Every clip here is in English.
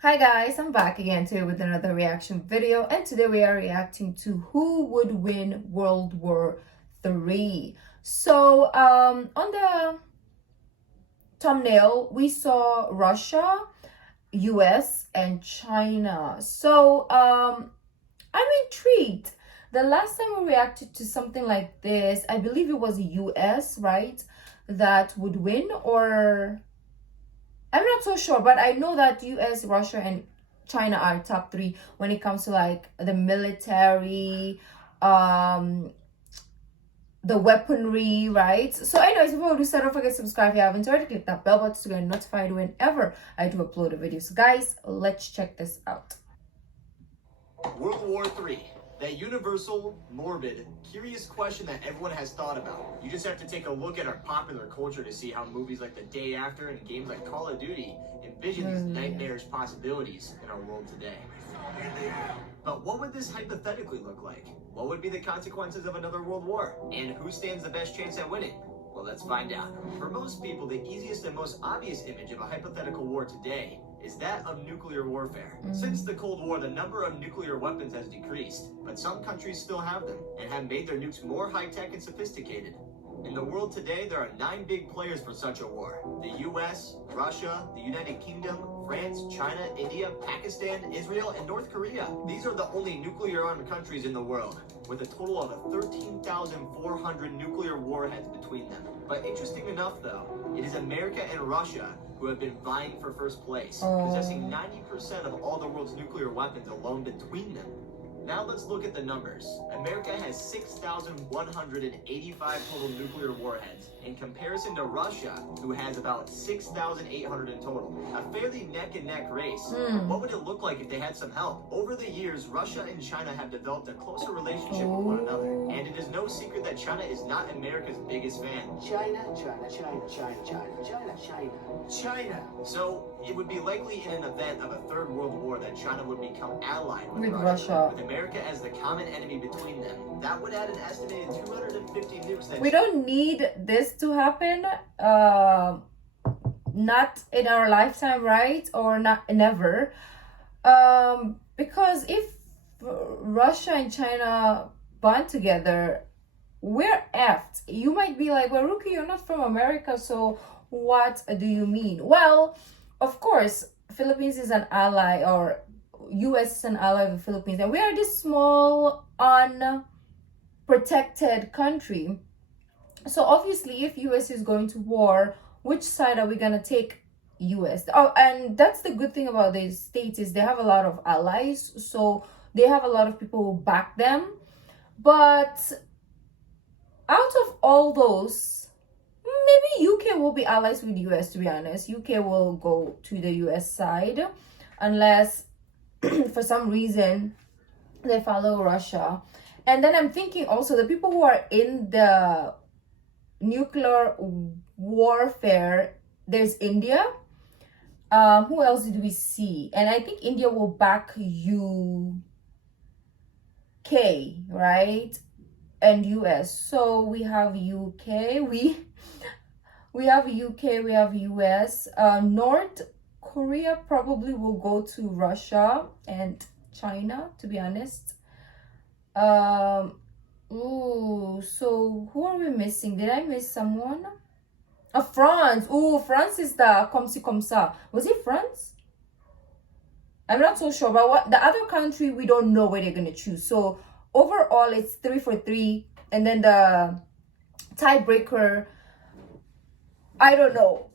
Hi guys, I'm back again today with another reaction video, and today we are reacting to who would win World War III. So on the thumbnail we saw Russia, US, and China. So I'm intrigued. The last time we reacted to something like this, I believe it was US, right, that would win, or I'm not so sure, but I know that US, Russia, and China are top three when it comes to like the military, um, the weaponry, right? So, anyways, before we start, don't forget to subscribe if you haven't already. Click that bell button to get notified whenever I do upload a video. So, guys, let's check this out. World War III. That universal, morbid, curious question that everyone has thought about. You just have to take a look at our popular culture to see how movies like The Day After and games like Call of Duty envision these nightmarish possibilities in our world today. But what would this hypothetically look like? What would be the consequences of another world war? And who stands the best chance at winning? Well, let's find out. For most people, the easiest and most obvious image of a hypothetical war today is that of nuclear warfare. Since the Cold War, the number of nuclear weapons has decreased, but some countries still have them and have made their nukes more high-tech and sophisticated. In the world today, there are 9 big players for such a war. The US, Russia, the United Kingdom, France, China, India, Pakistan, Israel, and North Korea. These are the only nuclear-armed countries in the world, with a total of 13,400 nuclear warheads between them. But interesting enough, though, it is America and Russia who have been vying for first place, possessing 90% of all the world's nuclear weapons alone between them. Now let's look at the numbers. America has 6,185 total nuclear warheads, in comparison to Russia, who has about 6,800 in total. A fairly neck-and-neck race. What would it look like if they had some help? Over the years, Russia and China have developed a closer relationship with one another, and it is no secret that China is not America's biggest fan. China. So, it would be likely in an event of a third world war that China would become allied with Russia. With America as the common enemy between them. That would add an estimated 250 nukes that... We don't need this to happen, not in our lifetime, right? Or not, never. Because if Russia and China bond together, we're effed. You might be like, well, Ruky, you're not from America, so what do you mean? Well, of course, Philippines is an ally, or US is an ally of the Philippines, and we are this small, unprotected country. So obviously, if US is going to war, which side are we gonna take? US. Oh, and that's the good thing about these states, is they have a lot of allies, so they have a lot of people who back them. But out of all those, maybe UK will be allies with US, to be honest. UK will go to the US side, unless for some reason they follow Russia. And then I'm thinking also the people who are in the nuclear warfare, there's India. Who else did we see? And I think India will back UK, right? And US. So we have UK, we have UK, we have US. North Korea probably will go to Russia and China, to be honest. So who are we missing? Did I miss someone? France. France is the comme ci comme ça. Was it France? I'm not so sure, but what the other country, we don't know where they're gonna choose. So overall, it's 3 for 3, and then the tiebreaker, I don't know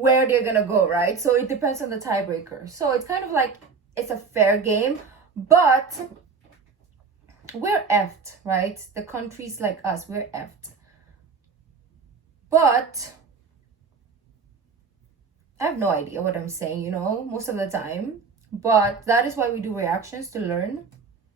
where they're gonna go, right? So it depends on the tiebreaker. So it's kind of like it's a fair game, but we're effed, right? The countries like us, we're effed. But I have no idea what I'm saying, most of the time. But that is why we do reactions, to learn.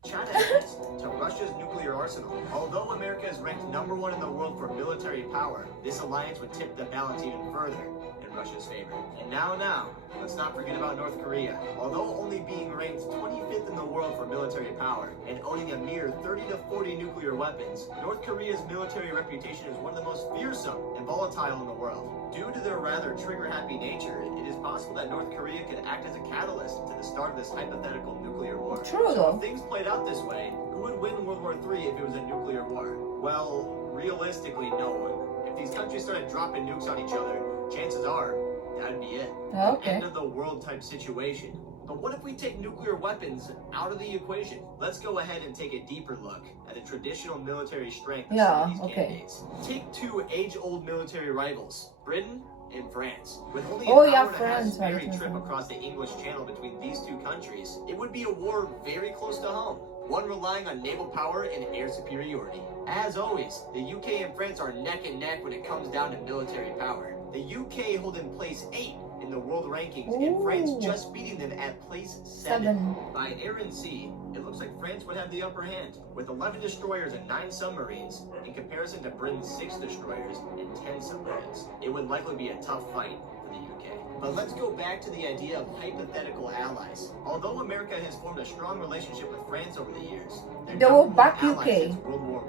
China adds to Russia's nuclear arsenal. Although America is ranked #1 in the world for military power, this alliance would tip the balance even further, and in Russia's favor. And now, let's not forget about North Korea. Although only being ranked 25th in the world for military power and owning a mere 30 to 40 nuclear weapons, North Korea's military reputation is one of the most fearsome and volatile in the world. Due to their rather trigger-happy nature, it is possible that North Korea could act as a catalyst to the start of this hypothetical nuclear war. True, so though. if things played out this way, who would win World War III if it was a nuclear war? Well, realistically, no one. If these countries started dropping nukes on each other, chances are that'd be it. Okay. End of the world type situation. But what if we take nuclear weapons out of the equation? Let's go ahead and take a deeper look at the traditional military strength of some of these candidates. Take two age-old military rivals, Britain and France. With only an hour and a half ferry trip across the English Channel between these two countries, it would be a war very close to home. One relying on naval power and air superiority. As always, the UK and France are neck and neck when it comes down to military power. The UK holding place 8 in the world rankings, and France just beating them at place 7. By air and sea, it looks like France would have the upper hand, with 11 destroyers and 9 submarines, in comparison to Britain's 6 destroyers and 10 submarines. It would likely be a tough fight for the UK. But let's go back to the idea of hypothetical allies. Although America has formed a strong relationship with France over the years, they will back UK. Since World War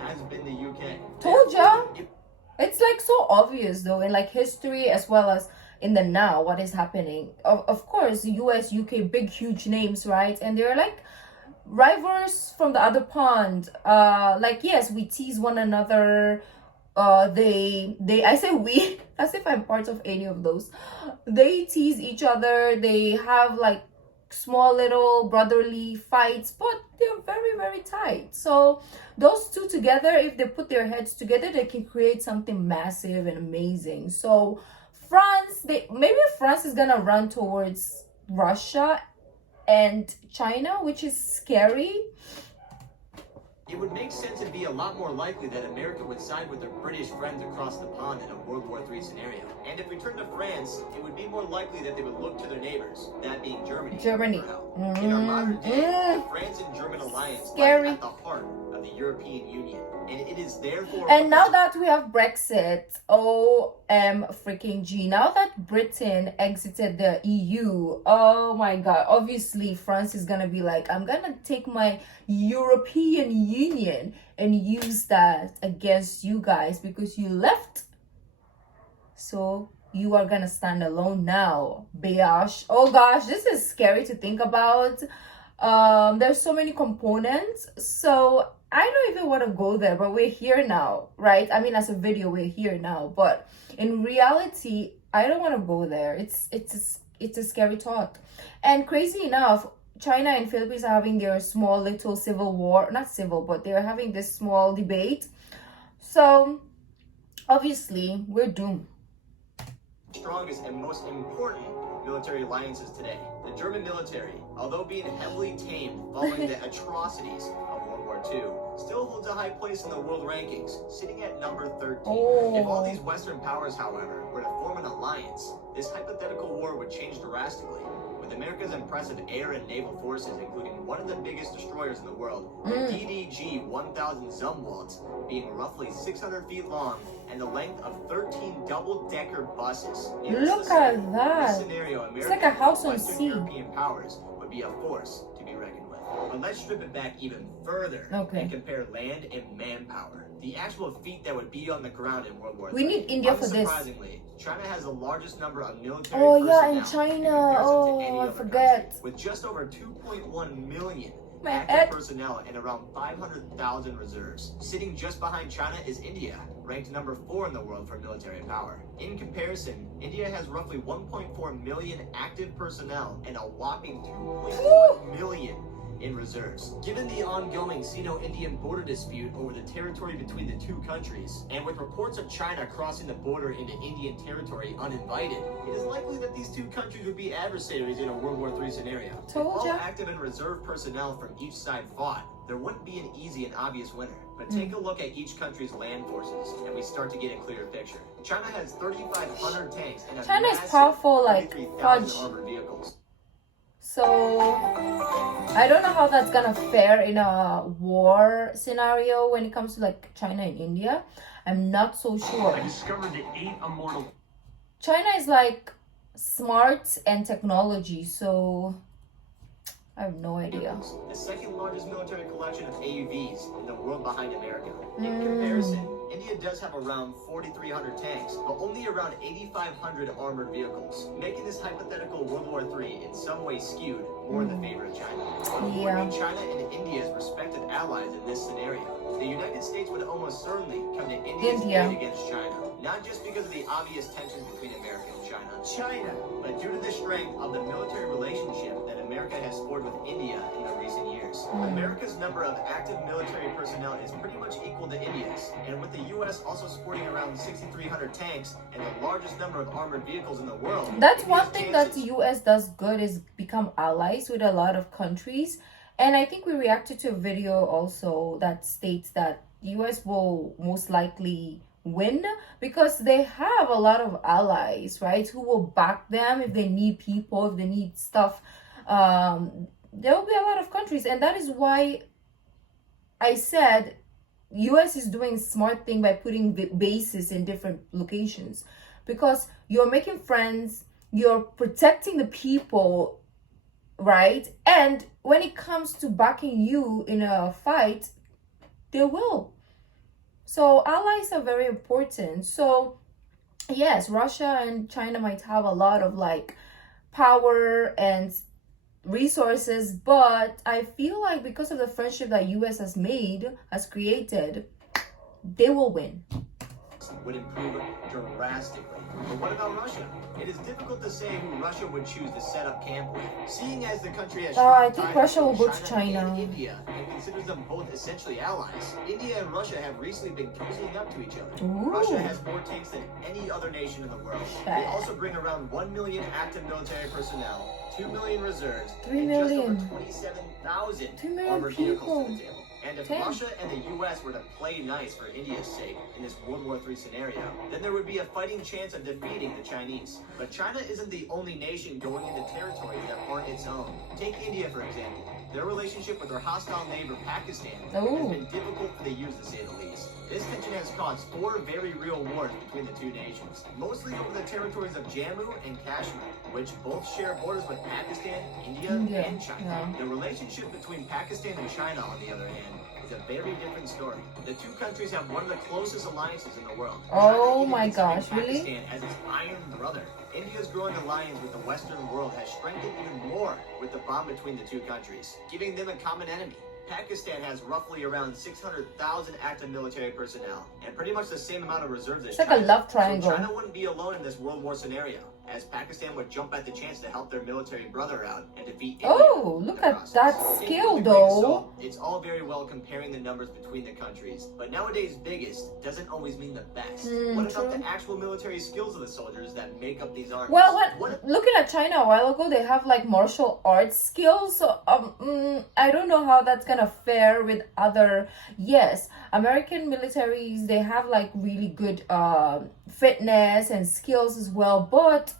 I has been the UK. Told ya! It's like so obvious though, in like history as well as in the now, what is happening. Of course, US, UK, big, huge names, right? And they're like rivals from the other pond. Like, yes, we tease one another. I say we, as if I'm part of any of those. They tease each other. They have like small little brotherly fights, but they're very, very tight. So those two together, if they put their heads together, they can create something massive and amazing. So France, maybe France is gonna run towards Russia and China, which is scary. It would make sense and be a lot more likely that America would side with their British friends across the pond in a World War III scenario. And if we turn to France, it would be more likely that they would look to their neighbors, that being Germany. For help. In our modern day, the France and German alliance lies at the heart of the European Union. And it is therefore... And now that we have Brexit, OMG, now that Britain exited the EU, oh my god, obviously France is gonna be like, I'm gonna take my European Union and use that against you guys because you left. So you are gonna stand alone now, biatch. Oh gosh, this is scary to think about. There's so many components, so I don't even want to go there, but we're here now, right? I mean, as a video, we're here now, but in reality, I don't want to go there. It's a scary thought. And crazy enough, China and Philippines are having their small little civil war, not civil, but they're having this small debate. So obviously, we're doomed. Strongest and most important military alliances today. The German military, although being heavily tamed following the atrocities of World War II, still holds a high place in the world rankings, sitting at number 13. If all these Western powers, however, were to form an alliance, this hypothetical war would change drastically. With America's impressive air and naval forces, including one of the biggest destroyers in the world, the DDG-1000 Zumwalt, being roughly 600 feet long and the length of 13 double-decker buses. Look at that! In this scenario, it's like a house on Western sea. European powers would be a force to be reckoned with. But let's strip it back even further and compare land and manpower. The actual feet that would be on the ground in World War III. We need India for this. Surprisingly, China has the largest number of military personnel in China. I forget. Country, with just over 2.1 million active active personnel and around 500,000 reserves. Sitting just behind China is India, ranked number 4 in the world for military power. In comparison, India has roughly 1.4 million active personnel and a whopping 2.1 million in reserves. Given the ongoing Sino-Indian border dispute over the territory between the two countries, and with reports of China crossing the border into Indian territory uninvited, it is likely that these two countries would be adversaries in a World War III scenario. If all active and reserve personnel from each side fought, there wouldn't be an easy and obvious winner. But take a look at each country's land forces, and we start to get a clearer picture. China has 3,500 tanks and a China is massive powerful, like 33,000 armored vehicles. So I don't know how that's gonna fare in a war scenario when it comes to like China and India. I'm not so sure. I discovered the 8 immortal China is like smart and technology, so I have no idea. The second largest military collection of AUVs in the world behind America. In comparison, India does have around 4,300 tanks, but only around 8,500 armored vehicles, making this hypothetical World War III in some way skewed more in the favor of China. Avoiding China and India as respected allies in this scenario, the United States would almost certainly come to India's aid against China, not just because of the obvious tensions between America and China, but due to the strength of the military relationship that America has forged with India in the recent years. America's number of active military personnel is pretty much equal to India's, and with the U.S. also sporting around 6,300 tanks and the largest number of armored vehicles in the world. That's one thing that the U.S. does good, is become allies with a lot of countries. And I think we reacted to a video also that states that the U.S. will most likely win because they have a lot of allies, right, who will back them if they need people, if they need stuff. There will be a lot of countries, and that is why I said US is doing smart thing by putting bases in different locations, because you're making friends, you're protecting the people, right? And when it comes to backing you in a fight, they will. So allies are very important. So yes, Russia and China might have a lot of like power and resources, but I feel like because of the friendship that US has created, they will win. Would improve drastically. But what about Russia? It is difficult to say who Russia would choose to set up camp with, seeing as the country has I think Russia will go to China and India and considers them both essentially allies. India and Russia have recently been cozying up to each other. Russia has more tanks than any other nation in the world. They also bring around 1 million active military personnel, 2 million reserves, 3 million. and just over 27,000 armored vehicles to the table. And if Russia and the U.S. were to play nice for India's sake in this World War III scenario, then there would be a fighting chance of defeating the Chinese. But China isn't the only nation going into territories that aren't its own. Take India, for example. Their relationship with their hostile neighbor Pakistan has been difficult for the years, to say the least. This tension has caused 4 very real wars between the two nations, mostly over the territories of Jammu and Kashmir, which both share borders with Pakistan, India, and China. The relationship between Pakistan and China, on the other hand, is a very different story. The two countries have one of the closest alliances in the world. Oh my gosh, really? Pakistan as its iron brother. India's growing alliance with the Western world has strengthened even more with the bond between the two countries, giving them a common enemy. Pakistan has roughly around 600,000 active military personnel, and pretty much the same amount of reserves as China. It's like a love triangle. So China wouldn't be alone in this World War scenario, as Pakistan would jump at the chance to help their military brother out and defeat India. Oh, look at that skill though. It's all very well comparing the numbers between the countries, but nowadays biggest doesn't always mean the best. What about the actual military skills of the soldiers that make up these armies? Well, looking at China a while ago, they have like martial arts skills, so I don't know how that's gonna fare with other. Yes, American militaries, they have like really good fitness and skills as well, but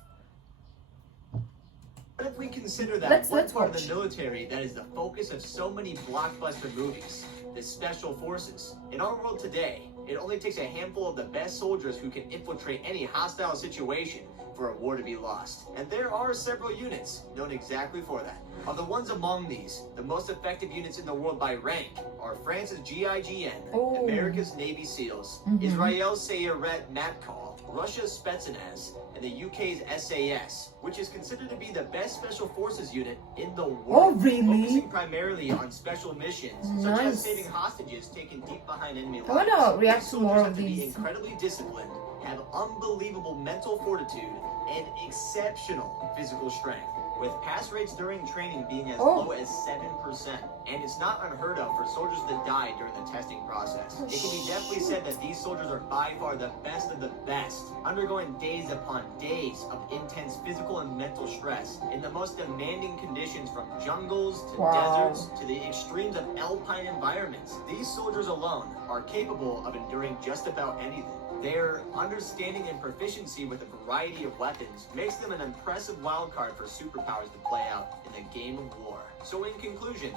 what if we consider that one part of the military that is the focus of so many blockbuster movies, the special forces? In our world today, it only takes a handful of the best soldiers who can infiltrate any hostile situation for a war to be lost. And there are several units known exactly for that. Of the ones among these, the most effective units in the world by rank are France's GIGN, America's Navy SEALs, Israel's Sayeret Matkal, Russia's Spetsnaz, and the UK's SAS, which is considered to be the best special forces unit in the world. Oh, really? Focusing primarily on special missions, such as saving hostages taken deep behind enemy lines. I want to react to more of these. Be incredibly disciplined, have unbelievable mental fortitude, and exceptional physical strength, with pass rates during training being as low as 7%. And it's not unheard of for soldiers to die during the testing process. It can be definitely said that these soldiers are by far the best of the best, undergoing days upon days of intense physical and mental stress in the most demanding conditions, from jungles to deserts to the extremes of alpine environments. These soldiers alone are capable of enduring just about anything. Their understanding and proficiency with a variety of weapons makes them an impressive wildcard for superpowers to play out in the game of war. So in conclusion,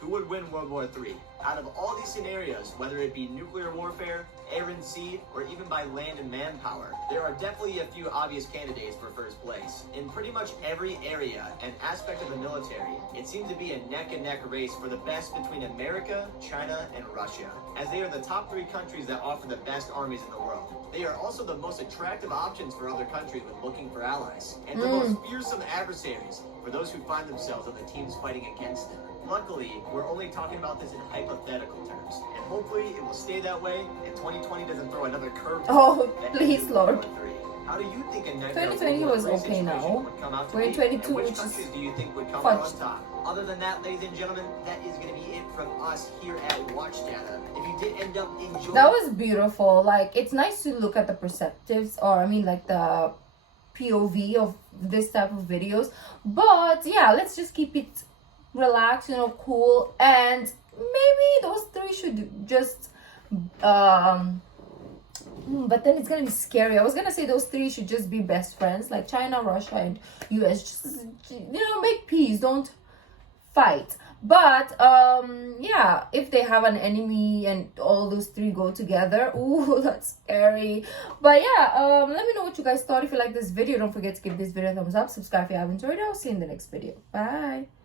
who would win World War III? Out of all these scenarios, whether it be nuclear warfare, air and sea, or even by land and manpower, there are definitely a few obvious candidates for first place. In pretty much every area and aspect of the military, it seems to be a neck-and-neck race for the best between America, China, and Russia, as they are the top 3 countries that offer the best armies in the world. They are also the most attractive options for other countries when looking for allies, and the most fearsome adversaries for those who find themselves on the teams fighting against them. Luckily, we're only talking about this in hypothetical terms, and hopefully it will stay that way, and 2020 doesn't throw another curve. Oh, please, Lord. How do you think a 2020 was okay now. We're in 22, which which is countries do you think would come out fudged. on top? Other than that, ladies and gentlemen, that is going to be it from us here at Watch Data. If you did end up enjoying... That was beautiful. Like, it's nice to look at the perspectives, or I mean, like the POV of this type of videos. But yeah, let's just keep it relaxed, you know, cool, and maybe those 3 should just but then it's gonna be scary. I was gonna say those 3 should just be best friends, like China, Russia, and US. Just, you know, make peace, don't fight. But yeah, if they have an enemy and all those 3 go together, ooh, that's scary. But yeah, let me know what you guys thought. If you like this video, don't forget to give this video a thumbs up, subscribe if you haven't already. I'll see you in the next video. Bye.